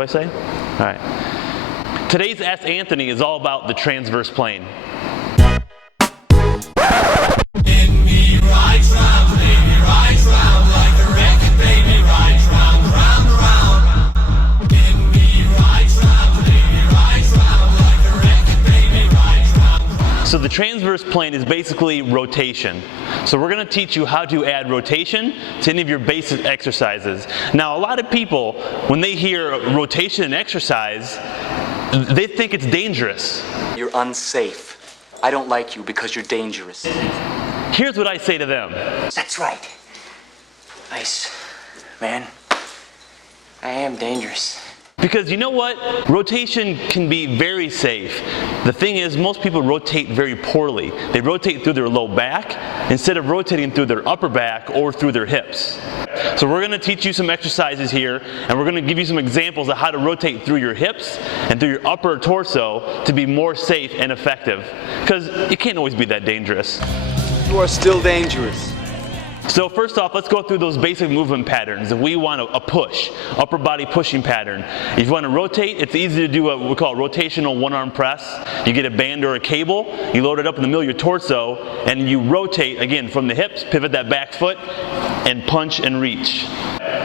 what I say? All right. Today's Ask Anthony is all about the transverse plane. So the transverse plane is basically rotation. So we're going to teach you how to add rotation to any of your basic exercises. Now, a lot of people, when they hear rotation and exercise, they think it's dangerous. You're unsafe. I don't like you because you're dangerous. Here's what I say to them. That's right. Nice, man. I am dangerous. Because you know what? Rotation can be very safe. The thing is, most people rotate very poorly. They rotate through their low back instead of rotating through their upper back or through their hips. So we're going to teach you some exercises here, and we're going to give you some examples of how to rotate through your hips and through your upper torso to be more safe and effective. Because it can't always be that dangerous. You are still dangerous. So first off, let's go through those basic movement patterns. If we want a push, upper body pushing pattern. If you want to rotate, it's easy to do what we call a rotational one-arm press. You get a band or a cable, you load it up in the middle of your torso, and you rotate, again, from the hips, pivot that back foot, and punch and reach.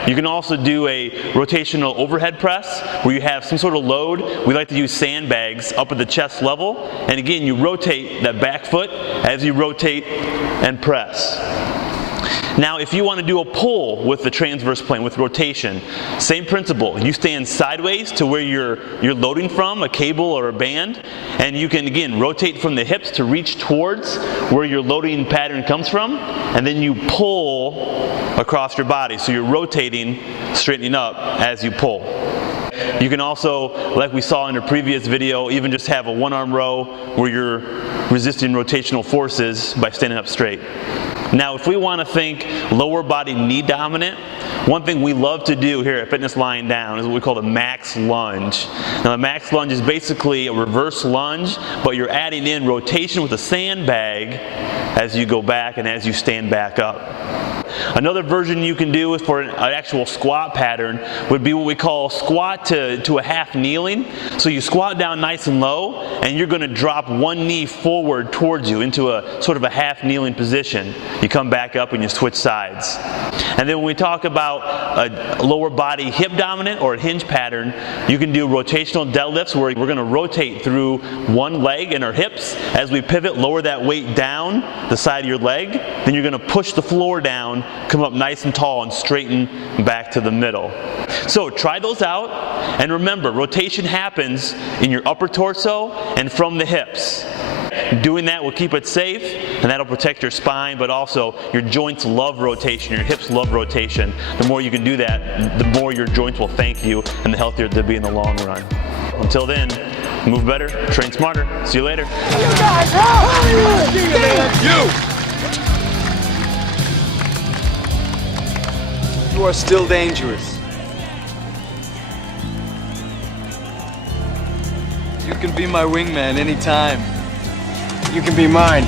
You can also do a rotational overhead press where you have some sort of load. We like to use sandbags up at the chest level. And again, you rotate that back foot as you rotate and press. Now, if you want to do a pull with the transverse plane, with rotation, same principle. You stand sideways to where you're loading from, a cable or a band, and you can, again, rotate from the hips to reach towards where your loading pattern comes from, and then you pull across your body. So you're rotating, straightening up as you pull. You can also, like we saw in a previous video, even just have a one-arm row where you're resisting rotational forces by standing up straight. Now, if we want to think lower body knee dominant, one thing we love to do here at Fitness Lying Down is what we call the max lunge. Now, the max lunge is basically a reverse lunge, but you're adding in rotation with a sandbag as you go back and as you stand back up. Another version you can do for an actual squat pattern would be what we call squat to a half kneeling. So you squat down nice and low, and you're going to drop one knee forward towards you into a sort of a half kneeling position. You come back up and you switch sides. And then when we talk about a lower body hip dominant or a hinge pattern, you can do rotational deadlifts where we're going to rotate through one leg and our hips. As we pivot, lower that weight down the side of your leg. Then you're going to push the floor down, come up nice and tall, and straighten back to the middle. So try those out, and remember, rotation happens in your upper torso and from the hips. Doing that will keep it safe, and that'll protect your spine, but also your joints love rotation, your hips love rotation. The more you can do that, the more your joints will thank you, and the healthier they'll be in the long run. Until then, move better, train smarter. See you later. You guys, You are still dangerous. You can be my wingman anytime. you can be mine.